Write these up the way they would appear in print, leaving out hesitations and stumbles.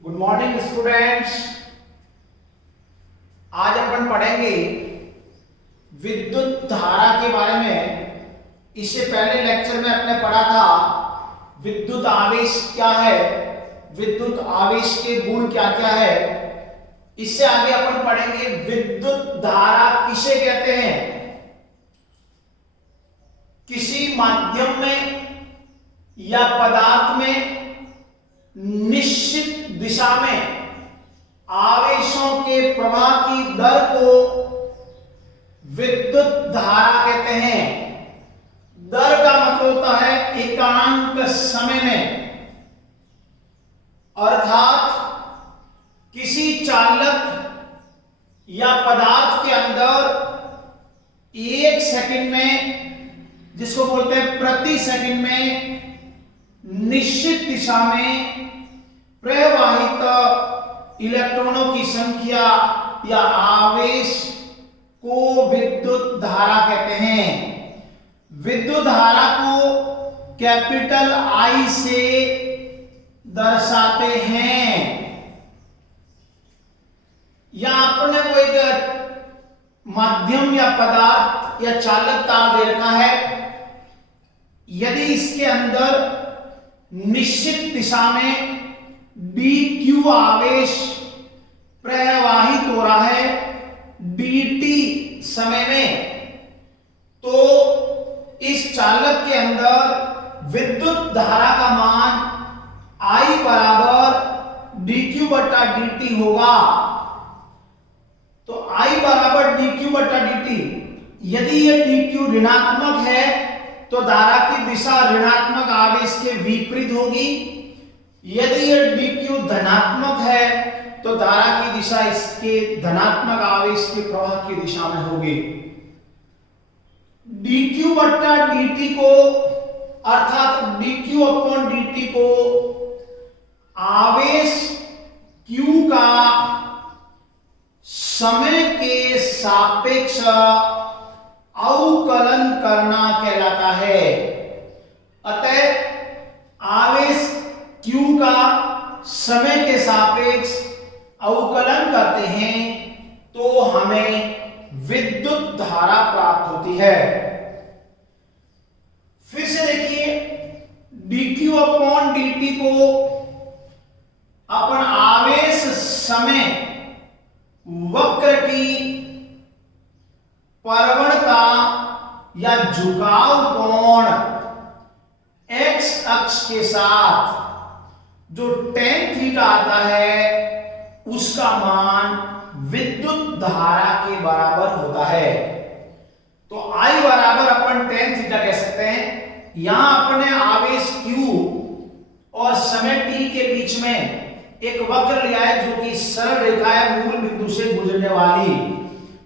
Good morning students. आज अपन पढ़ेंगे विद्युत धारा के बारे में। इससे पहले लेक्चर में आपने पढ़ा था विद्युत आवेश क्या है, विद्युत आवेश के गुण क्या क्या है। इससे आगे अपन पढ़ेंगे विद्युत धारा किसे कहते हैं। किसी माध्यम में या पदार्थ में निश्चित दिशा में आवेशों के प्रवाह की दर को विद्युत धारा कहते हैं। दर का मतलब होता है एकांक समय में, अर्थात किसी चालक या पदार्थ के अंदर एक सेकंड में, जिसको बोलते हैं प्रति सेकंड में, निश्चित दिशा में प्रवाहित इलेक्ट्रॉनों की संख्या या आवेश को विद्युत धारा कहते हैं। विद्युत धारा को कैपिटल आई से दर्शाते हैं। यहां आपने कोई माध्यम या पदार्थ या चालक तार दे रखा है। यदि इसके अंदर निश्चित दिशा में dq आवेश प्रवाहित हो रहा है dt समय में, तो इस चालक के अंदर विद्युत धारा का मान I बराबर dq बटा dt होगा। तो I बराबर dq बटा dt। यदि यह dq ऋणात्मक है तो धारा की दिशा ऋणात्मक आवेश के विपरीत होगी। यदि यह dq धनात्मक है तो धारा की दिशा इसके धनात्मक आवेश के प्रवाह की दिशा में होगी। dq बटा dt को, अर्थात dq अपॉन dt को आवेश q का समय के सापेक्ष अवकलन करना कहलाता है। अतः आवेश q का समय के सापेक्ष अवकलन करते हैं तो हमें विद्युत धारा प्राप्त होती है। फिर से देखिए, dq अपॉन dt को अपन आवेश समय वक्र की प्रवणता या झुकाव कोण x अक्ष के साथ जो tan थीटा आता है उसका मान विद्युत धारा के बराबर होता है। तो I बराबर अपन tan थीटा कह सकते हैं। यहां अपने आवेश q और समय t के बीच में एक वक्र लिया है जो कि सरल रेखा है मूल बिंदु से गुजरने वाली।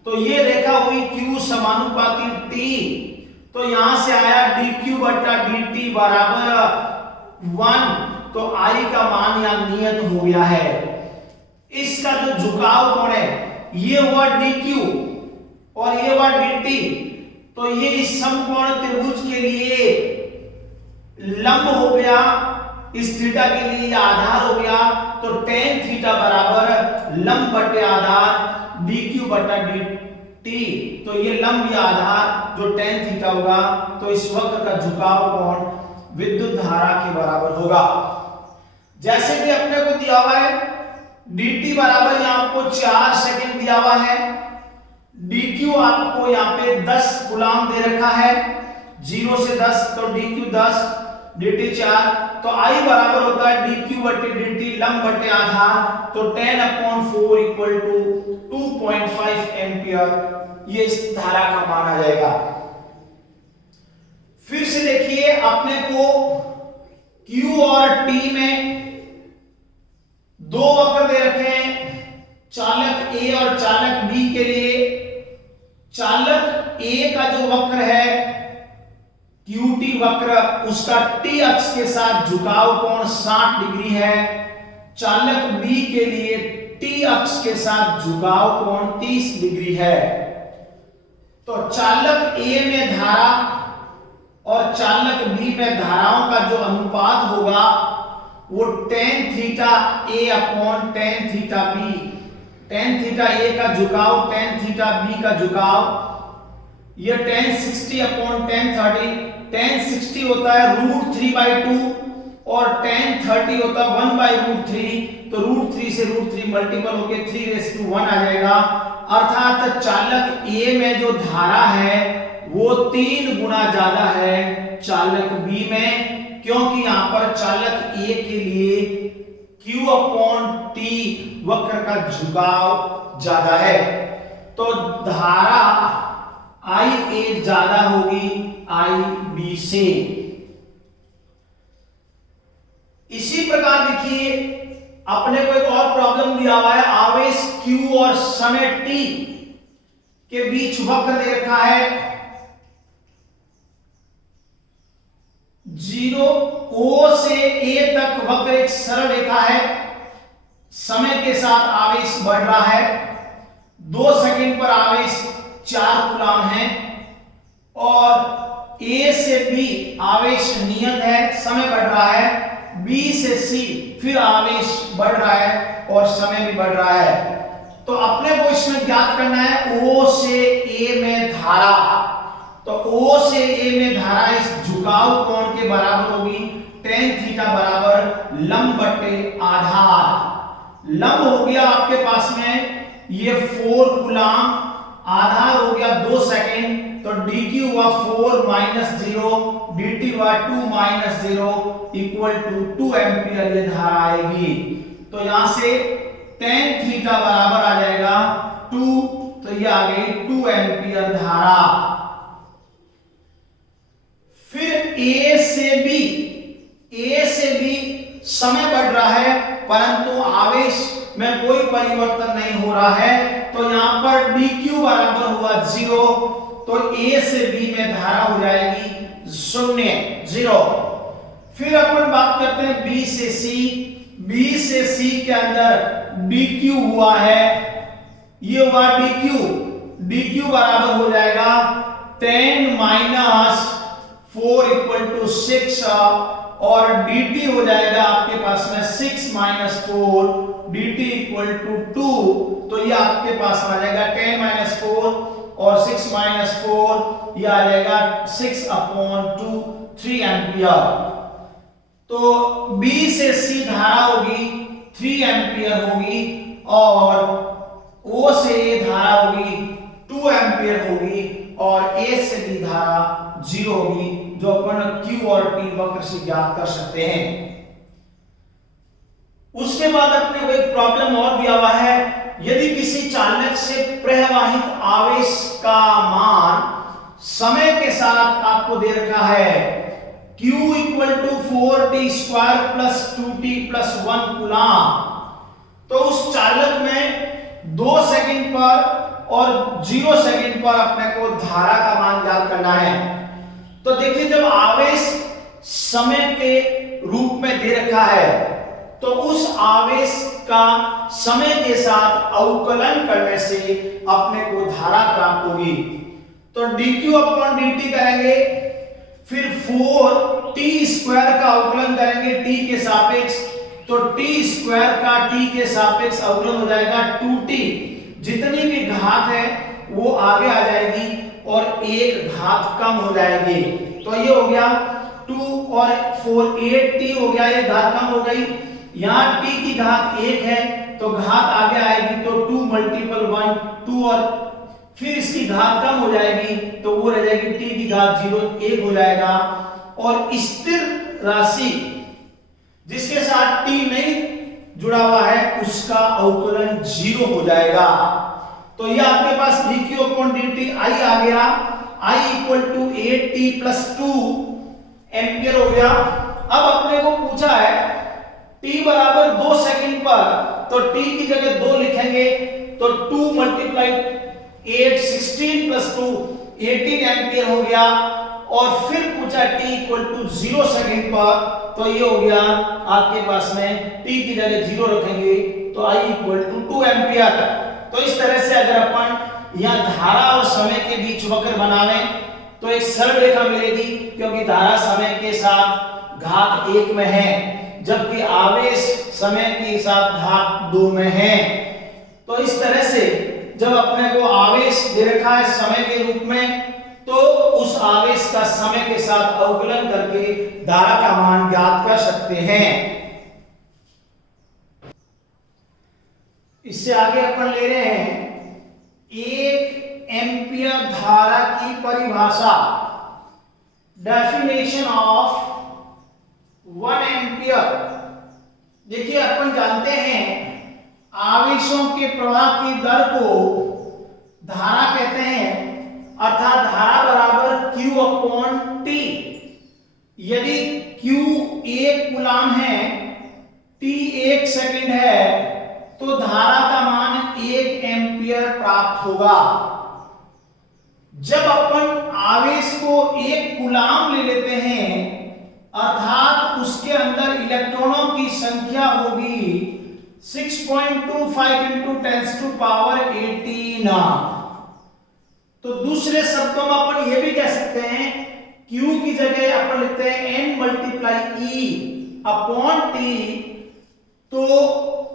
तो ये रेखा हुई q समानुपाती t। तो यहां से आया dq बटा dt बराबर 1। तो I का मान यहां नियत हो गया है। इसका जो झुकाव कोण है ये हुआ dq और ये हुआ dt। तो ये इस समकोण त्रिभुज के लिए लंब हो गया, इस थीटा के लिए ये आधार हो गया। तो tan थीटा बराबर लंब बटे आधार dq बटा dt। तो ये लंब या आधार जो tan थीटा होगा, तो इस वक्र का झुकाव कोण विद्युत धारा के बराबर होगा। जैसे कि अपने को दिया हुआ है dt बराबर यहां आपको 4 सेकंड दिया हुआ है, dq आपको यहां पे 10 कूलम दे रखा है, 0 से 10, तो dq 10 dt 4। तो I बराबर होता है dq बटे dt लंब बटे आधार। तो 10/4 इक्वल टू 2.5 एम्पियर, ये इस धारा का मान आ जाएगा। फिर से देखिए, अपने को q और t में दो वक्र दे रखे हैं, चालक A और चालक B के लिए। चालक A का जो वक्र है QT वक्र, उसका t अक्ष के साथ झुकाव कोण 60 डिग्री है। चालक B के लिए t अक्ष के साथ झुकाव कोण 30 डिग्री है। तो चालक A में धारा और चालक B में धाराओं का जो अनुपात होगा वो tan theta A upon tan theta B, tan theta A का झुकाव, टेन थीटा बी का झुकाव, ये टेन 60 अपॉन टेन 30, टेन 60 होता है √3/2 और टेन 30 होता है 1/√3, तो √3 से √3 मल्टीपल होके 3⁻1 आ जाएगा। अर्थात चालक ए में जो धारा है वो 3 गुना ज्यादा है चालक बी में, क्योंकि यहां पर चालक ए के लिए Q अपॉन T वक्र का झुकाव ज्यादा है, तो धारा IA ज्यादा होगी IB से। इसी प्रकार देखिए अपने को एक और प्रॉब्लम दिया हुआ है, आवेश Q और समय T के बीच वक्र दे रखा है 0 O से A तक वक्र एक सरल रेखा है, समय के साथ आवेश बढ़ रहा है, 2 सेकंड पर आवेश 4 कूलाम है और A से B आवेश नियत है, समय बढ़ रहा है, B से C फिर आवेश बढ़ रहा है और समय भी बढ़ रहा है। तो अपने को इसमें ज्ञात करना है O से A में धारा, तो O से A में धारा इस झुकाव कोण के बराबर होगी, टेन थीटा बराबर लंब बटे आधार। लंब हो गया आपके पास में ये 4 कूलाम, आधार हो गया 2 सेकंड, तो dq हुआ 4 माइनस 0, dt हुआ 2 माइनस 0 इक्वल टू 2 एम्पियर ये धारा आएगी। तो यहां से टेन थीटा बराबर आ जाएगा 2, तो ये आ गई 2 एम्पियर धारा। फिर A से B समय बढ़ रहा है परंतु आवेश में कोई परिवर्तन नहीं हो रहा है, तो यहां पर dq बराबर हुआ 0, तो A से B में धारा हो जाएगी 0। फिर अपन बात करते हैं B से C के अंदर dq हुआ है, ये हुआ dq बराबर हो जाएगा 10 माइनस 4 इक्वल टू 6 और dt हो जाएगा आपके पास में 6 माइनस 4, dt इक्वल टू 2, तो ये आपके पास आ जाएगा 10 माइनस 4 और 6 माइनस 4, ये आ जाएगा 6 अपॉन 2 3 एम्पियर। तो B से C धारा होगी 3 एम्पियर होगी और O से A धारा होगी 2 एम्पियर होगी और A से B धारा 0 होगी, जो अपन Q और T वक्र से ज्ञात कर सकते हैं। उसके बाद अपने को एक प्रॉब्लम और दिया हुआ है, यदि किसी चालक से प्रवाहित आवेश का मान समय के साथ आपको दे रखा है Q equal to 4t square plus 2t plus 1 coulomb, तो उस चालक में 2 सेकंड पर और 0 सेकंड पर अपने को धारा का मान ज्ञात करना है। तो देखिए जब आवेश समय के रूप में दे रखा है तो उस आवेश का समय के साथ अवकलन करने से अपने को धारा प्राप्त होगी। तो dq अपॉन dt करेंगे, फिर 4t स्क्वायर का अवकलन करेंगे t के सापेक्ष, तो t स्क्वायर का t के सापेक्ष अवकलन हो जाएगा 2t, जितनी भी घात है वो आगे आ जाएगी और एक घात कम हो जाएगी, तो ये हो गया 2 और 4 8t हो गया, ये घात कम हो गई। यहाँ t की घात 1 है तो घात आगे आएगी, तो 2 मल्टीपल 1 2 और फिर इसकी घात कम हो जाएगी तो वो रह जाएगी t की घात 0 1 हो जाएगा, और स्थिर राशि जिसके साथ t नहीं जुड़ा हुआ है उसका अवकलन 0 हो जाएगा। तो ये आपके पास dq अपॉन dt I आ गया, I equal to 8t plus 2 ampere हो गया। अब अपने को पूछा है t बराबर 2 सेकंड पर, तो t की जगह 2 लिखेंगे, तो 2 मल्टीप्लाई 8 16 प्लस 2 18 एम्पियर हो गया। और फिर पूछा t इक्वल टू 0 सेकंड पर, तो ये हो गया आपके पास में t की जगह 0 रखेंगे तो I इक्वल टू 2 एम्पियर। तो इस तरह से अगर अपन यहाँ धारा और समय के बीच वक्र बनावे तो एक सरल रेखा मिलेगी, क्योंकि धारा समय के साथ घात 1 में है, जबकि आवेश समय के साथ घात 2 में है। तो इस तरह से जब अपने को आवेश दे रखा है समय के रूप में, तो उस आवेश का समय के साथ अवकलन करके धारा का मान ज्ञात कर सकते हैं। इससे आगे अपन ले रहे हैं 1 एम्पियर धारा की परिभाषा। Definition of 1 ampere. देखिए अपन जानते हैं आवेशों के प्रवाह की दर को धारा कहते हैं, अर्थात धारा बराबर Q अपॉन T। यदि Q 1 कूलाम है, T 1 सेकंड है, तो धारा का मान 1 एम्पियर प्राप्त होगा। जब अपन आवेश को 1 कूलाम ले लेते हैं, अर्थात उसके अंदर इलेक्ट्रॉनों की संख्या होगी 6.25 इंटू 10⁻18। तो दूसरे शब्दों में अपन ये भी कह सकते हैं Q की जगह अपन लिखते हैं N multiply E upon T। तो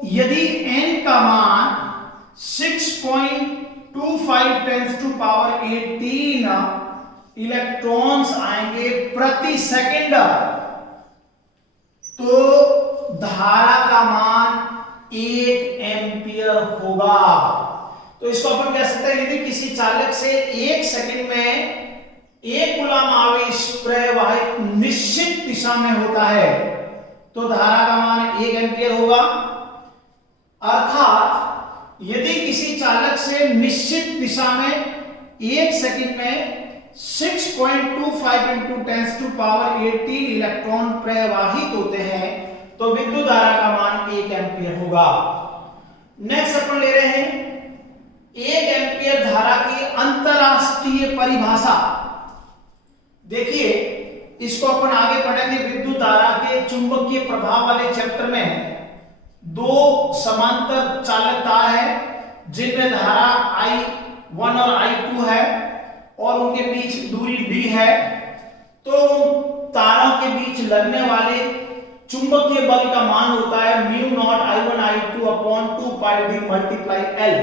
यदि N का मान 6.25 10⁻18 इलेक्ट्रॉन्स आएंगे प्रति सेकंड, तो धारा का मान 1 एम्पियर होगा। तो इसको अपन कह सकते हैं यदि किसी चालक से 1 सेकंड में 1 कूलाम आवेश प्रवाहित निश्चित दिशा में होता है, तो धारा का मान 1 एम्पियर होगा। अर्थात यदि किसी चालक से निश्चित दिशा में 1 सेकंड में 6.25 इंटू 10⁻18 इलेक्ट्रॉन प्रवाहित होते हैं, तो विद्युत धारा का मान 1 एम्पियर होगा। नेक्स्ट अपन ले रहे हैं 1 एम्पियर धारा की अंतरराष्ट्रीय परिभाषा। देखिए इसको अपन आगे पढ़ेंगे। विद्युत धारा के चुंबकीय प्रभाव वाले चैप्टर में 2 समांतर चालक तार है, जिनमें धारा I1 और I2 है और उनके बीच दूरी d है। तो तारों के बीच लगने वाले चुंबकीय बल का मान होता है μ0 I1 I2 upon 2πd multiply L।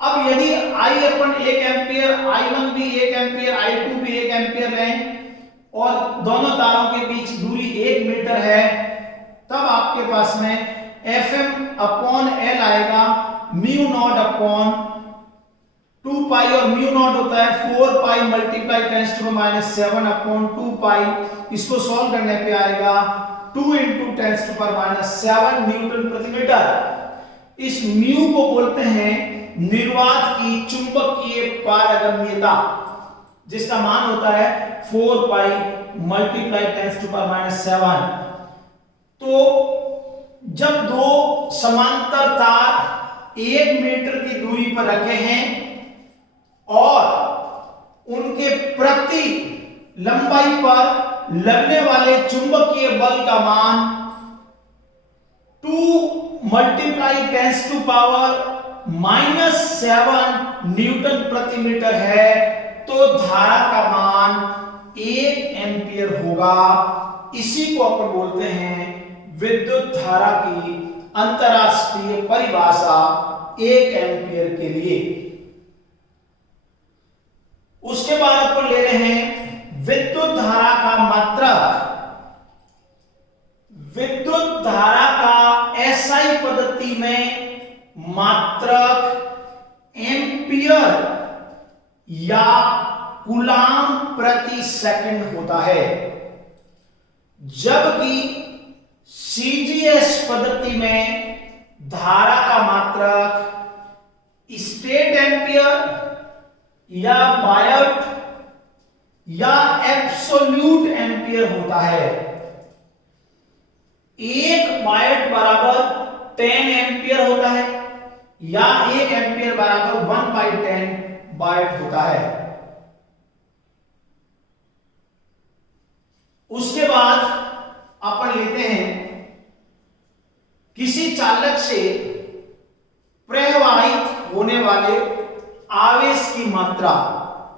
अब यदि I अपन 1 एम्पियर, I1 भी 1 एम्पियर, I2 भी 1 एम्पियर लें और दोनों तारों के बीच दूरी 1 मीटर है, तब आपके पास में Fm अपॉन L आएगा μ0 अपॉन 2 पाई, और μ0 होता है 4 पाई मल्टीप्लाई 10⁻⁷ अपॉन 2 पाई। इसको सॉल्व करने पे आएगा 2 इंटू 10⁻⁷ न्यूटन प्रति मीटर। इस म्यू को बोलते हैं निर्वात की चुंबकीय पारगम्यता, जिसका मान होता है 4 पाई मल्टीप्लाई 10⁻⁷। तो जब 2 समांतर तार 1 मीटर की दूरी पर रखे हैं और उनके प्रति लंबाई पर लगने वाले चुंबकीय बल का मान 2 मल्टीप्लाई 10⁻⁷ न्यूटन प्रति मीटर है, तो धारा का मान 1 एम्पियर होगा। इसी को अपन बोलते हैं विद्युत धारा की अंतरराष्ट्रीय परिभाषा 1 एम्पियर के लिए। उसके बाद अपन ले रहे हैं विद्युत धारा का मात्रक। विद्युत धारा का एसआई पद्धति में मात्रक एम्पियर या कूलाम प्रति सेकंड होता है, जबकि सीजीएस पद्धति में धारा का मात्रक स्टेट एम्पियर या बायट या एब्सोल्यूट एम्पियर होता है। 1 बायट बराबर 10 एम्पियर होता है या 1 एम्पियर बराबर 1/10 बायट होता है। उसके बाद अपन लेते हैं किसी चालक से प्रवाहित होने वाले आवेश की मात्रा।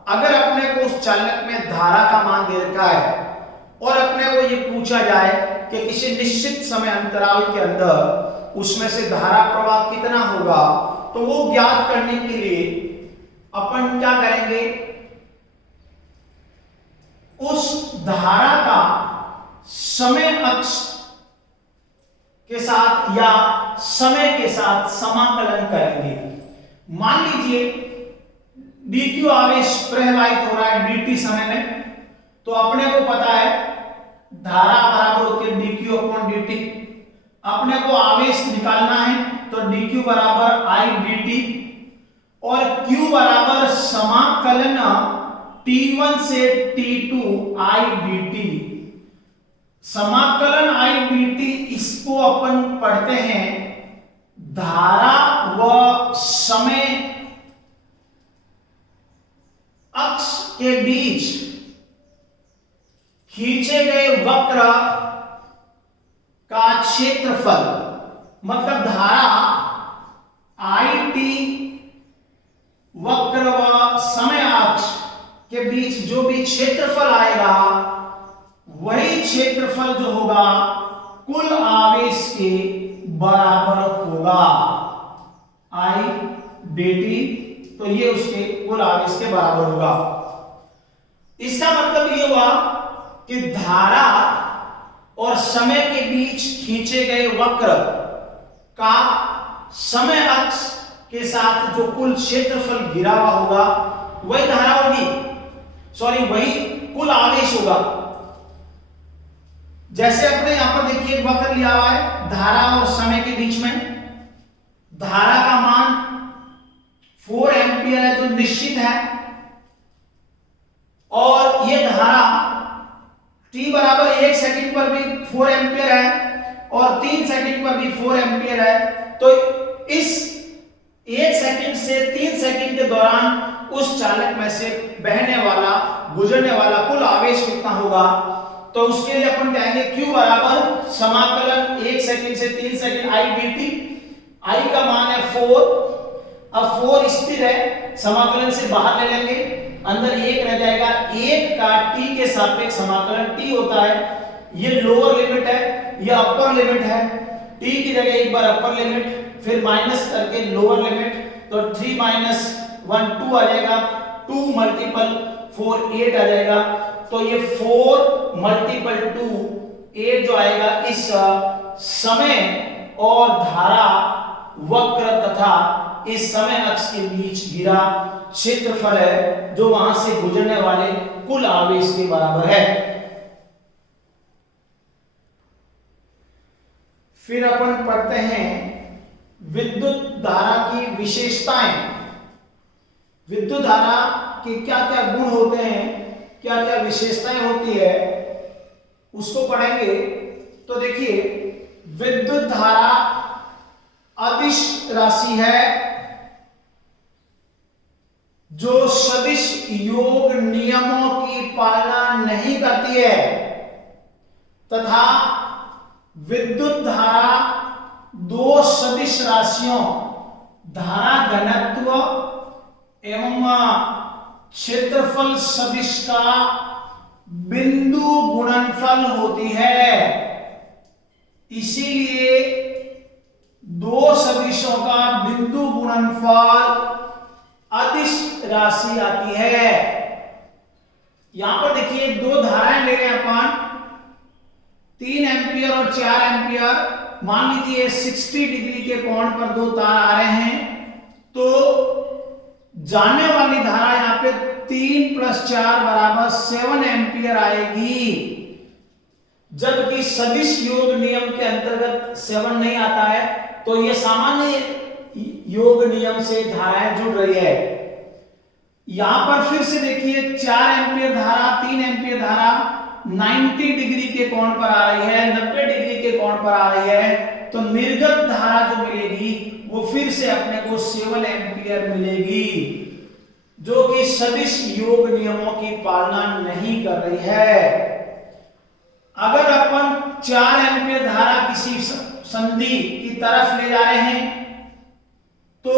अगर अपने को उस चालक में धारा का मान दे रखा है और अपने को यह पूछा जाए कि किसी निश्चित समय अंतराल के अंदर उसमें से धारा प्रवाह कितना होगा, तो वो ज्ञात करने के लिए अपन क्या करेंगे, उस धारा का समय अक्ष के साथ या समय के साथ समाकलन करेंगे। मान लीजिए dq आवेश प्रवाहित हो रहा है dt समय में, तो अपने को पता है धारा बराबर होती है dq अपॉन dt। अपने को आवेश निकालना है तो dq बराबर I dt और q बराबर समाकलन t1 से t2 I dt। समाकलन I dt इसको अपन पढ़ते हैं धारा व समय अक्ष के बीच खींचे गए वक्र का क्षेत्रफल, मतलब धारा IT वक्र व समय अक्ष के बीच जो भी क्षेत्रफल आएगा वही क्षेत्रफल जो होगा कुल आवेश के बराबर होगा I dt। तो ये उसके कुल आवेश के बराबर होगा। इसका मतलब ये हुआ कि धारा और समय के बीच खींचे गए वक्र का समय अक्ष के साथ जो कुल क्षेत्रफल घिरा हुआ होगा वही धारा होगी, वही कुल आवेश होगा। जैसे अपने यहां पर देखिए एक वक्र लिया हुआ है धारा और समय के बीच में, धारा का मान 4 एम्पियर है जो निश्चित है, और ये धारा t बराबर 1 सेकंड पर भी 4 एम्पियर है और 3 सेकंड पर भी 4 एम्पियर है। तो इस 1 सेकंड से 3 सेकंड के दौरान उस चालक में से बहने वाला गुजरने वाला कुल आवेश कितना होगा, तो उसके लिए अपन कहेंगे q बराबर समाकलन 1 सेकंड से 3 सेकंड I dt। I का मान है 4, अब 4 स्थिर है, समाकलन से बाहर ले लेंगे, अंदर 1 रह जाएगा। 1 का t के सापेक्ष समाकलन t होता है, ये लोअर लिमिट है, ये अपर लिमिट है। t की जगह एक बार अपर लिमिट फिर माइनस करके लोअर लिमिट, तो 3 माइनस 1 2 आ जाएगा, 2 मल्टीपल 4 8 आ जाएगा। तो ये 4 मल्टीपल 2 8 जो आएगा इस समय और धारा वक्र तथा इस समय अक्ष के बीच गिरा क्षेत्रफल है जो वहां से गुजरने वाले कुल आवेश के बराबर है। फिर अपन पढ़ते हैं विद्युत धारा की विशेषताएं। विद्युत धारा के क्या क्या गुण होते हैं, क्या क्या विशेषताएं होती है, उसको पढ़ेंगे। तो देखिए विद्युत धारा अदिश राशि है जो सदिश योग नियमों की पालना नहीं करती है, तथा विद्युत धारा दो सदिश राशियों धारा घनत्व एवं क्षेत्रफल सदिश का बिंदु गुणनफल होती है। इसीलिए दो सदिशों का बिंदु गुणनफल अदिश राशि आती है। यहां पर देखिए दो धाराएं ले रहे हैं अपन, 3 एम्पियर और 4 एम्पियर। मान लीजिए 60 डिग्री के कोण पर दो तार आ रहे हैं, तो जाने वाली धारा यहां पे 3 + 4 बराबर 7 एम्पियर आएगी, जबकि सदिश योग नियम के अंतर्गत 7 नहीं आता है। तो ये सामान्य योग नियम से धाराएं जुड़ रही है। यहां पर फिर से देखिए 4 एम्पियर धारा, 3 एम्पियर धारा 90 डिग्री के कोण पर आ रही है, 90 डिग्री के कोण पर आ रही है। तो निर्गत धारा जो मिलेगी वो फिर से अपने को 7 एम्पियर मिलेगी, जो कि सदिश योग नियमों की पालना नहीं कर रही है। अगर अपन 4 एम्पियर धारा किसी संधि की तरफ ले जा रहे हैं, तो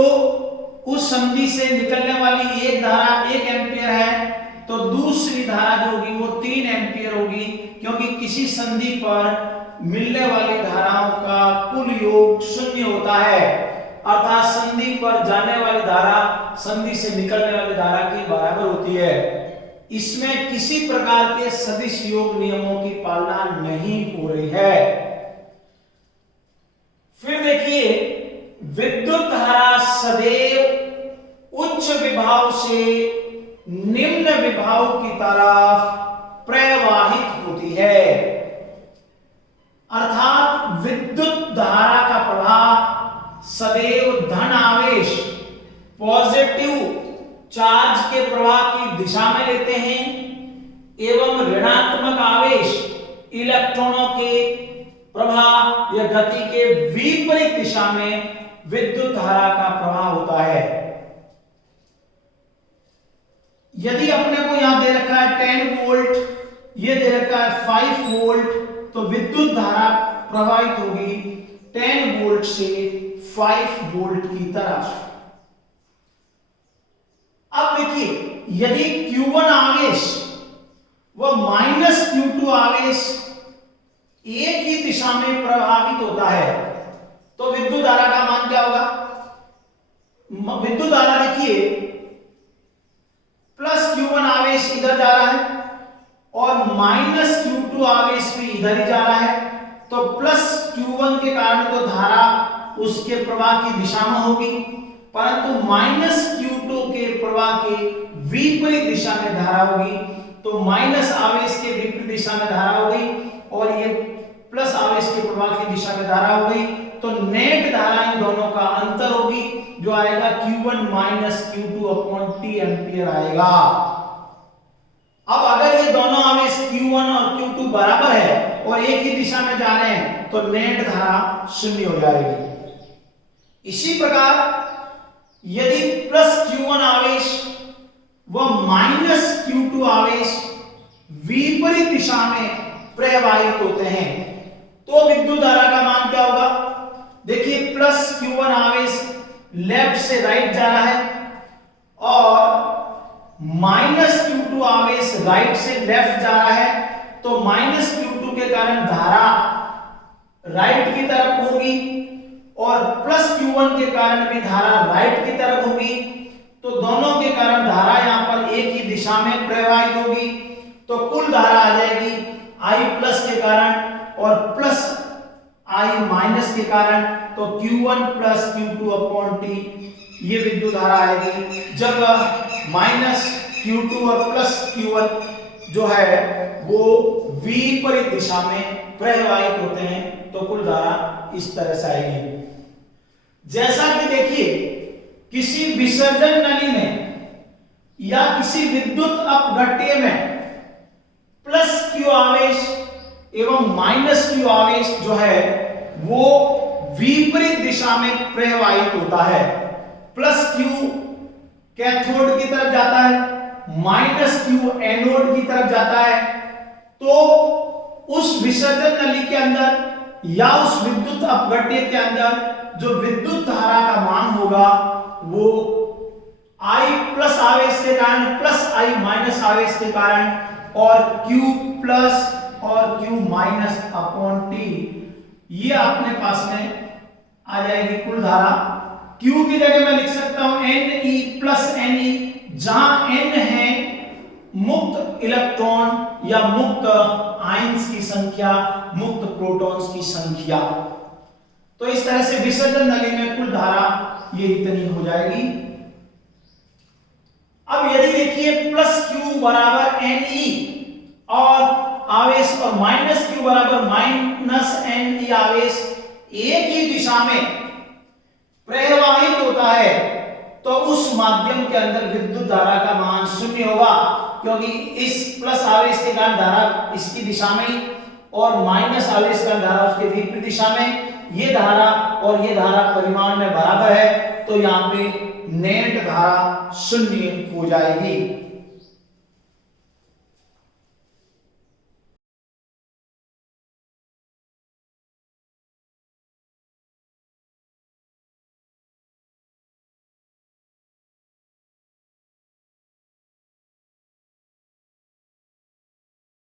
उस संधि से निकलने वाली एक धारा 1 एम्पियर है, तो दूसरी धारा जो होगी वो 3 एम्पियर होगी, क्योंकि किसी संधि पर मिलने वाली धाराओं का कुल योग शून्य होता है, अर्थात संधि पर जाने वाली धारा संधि से निकलने वाली धारा के बराबर होती है। इसमें किसी प्रकार के सदिश योग नियमों की पालना नहीं हो रही है। फिर देखिए, विद्युत धारा सदैव उच्च विभव से निम्न विभव की तरफ प्रवाहित होती है, अर्थात विद्युत धारा का प्रवाह सदैव धन आवेश पॉजिटिव चार्ज के प्रवाह की दिशा में लेते हैं एवं ऋणात्मक आवेश इलेक्ट्रॉनों के प्रवाह या गति के विपरीत दिशा में विद्युत धारा का प्रवाह होता है। यदि अपने को यहां दे रखा है 10 वोल्ट, ये दे रखा है 5 वोल्ट, तो विद्युत धारा प्रवाहित होगी 10 वोल्ट से 5 वोल्ट की तरफ। अब देखिए, यदि Q1 आवेश व -Q2 आवेश एक ही दिशा में प्रभावित होता है तो विद्युत धारा का मान क्या होगा? विद्युत धारा देखिए, +Q1 आवेश इधर जा रहा है और -Q2 आवेश भी इधर ही जा रहा है, तो +Q1 के कारण तो धारा उसके प्रवाह की दिशा में होगी, परंतु -Q2 के प्रवाह के विपरीत दिशा में धारा होगी, तो माइनस आवेश के विपरीत दिशा में धारा होगी और ये प्लस आवेश के प्रवाह की दिशा में धारा होगी, तो नेट धारा इन दोनों का अंतर होगी जो आएगा Q1 -Q2 T एम्पियर आएगा। अब अगर ये दोनों आवेश Q1 और Q2 बराबर है और एक ही दिशा में जा रहे हैं तो नेट धारा शून्य हो जाएगी। इसी प्रकार यदि +Q1 आवेश व -Q2 आवेश विपरीत दिशा में प्रवाहित होते हैं तो विद्युत धारा का मान क्या होगा? देखिए, +Q1 आवेश लेफ्ट से राइट जा रहा है और -Q2 आवेश राइट से लेफ्ट जा रहा है, तो -Q2 के कारण धारा राइट की तरफ होगी और +Q1 के कारण भी धारा राइट की तरफ होगी, तो दोनों के कारण धारा यहां पर एक ही दिशा में प्रवाहित होगी, तो कुल धारा आ जाएगी I+ के कारण और I- के कारण, तो Q1 + Q2 T ये विद्युत धारा आएगी। जब -Q2 और +Q1 जो है वो विपरीत दिशा में प्रवाहित होते हैं तो कुल धारा इस तरह से आएगी। जैसा कि देखिए, किसी विसर्जन नली में या किसी विद्युत अपघट्य में +Q आवेश एवं -Q आवेश जो है वो विपरीत दिशा में प्रवाहित होता है। +Q कैथोड की तरफ जाता है, -Q एनोड की तरफ जाता है, तो उस विसर्जन नली के अंदर या उस विद्युत अपघट्य के अंदर जो विद्युत धारा का मान होगा वो I+ आवेश के कारण I- आवेश के कारण और Q+ और Q- T ये अपने पास में आ जाएगी कुल धारा। Q की जगह मैं लिख सकता हूं Ne + Ne, जहां N है मुक्त इलेक्ट्रॉन या मुक्त आयंस की संख्या, मुक्त प्रोटॉन्स की संख्या। तो इस तरह से विसर्जन नली में कुल धारा ये इतनी हो जाएगी। अब यदि देखिए +Q = Ne और आवेश और -Q = -Ne आवेश एक ही दिशा में प्रवाहित होता है तो उस माध्यम के अंदर विद्युत धारा का मान शून्य होगा, क्योंकि इस प्लस आवेश के कारण धारा इसकी दिशा में और माइनस आवेश का धारा उसके विपरीत दिशा में। ये धारा और ये धारा परिमाण में बराबर है तो यहाँ पे नेट धारा शून्य हो जाएगी।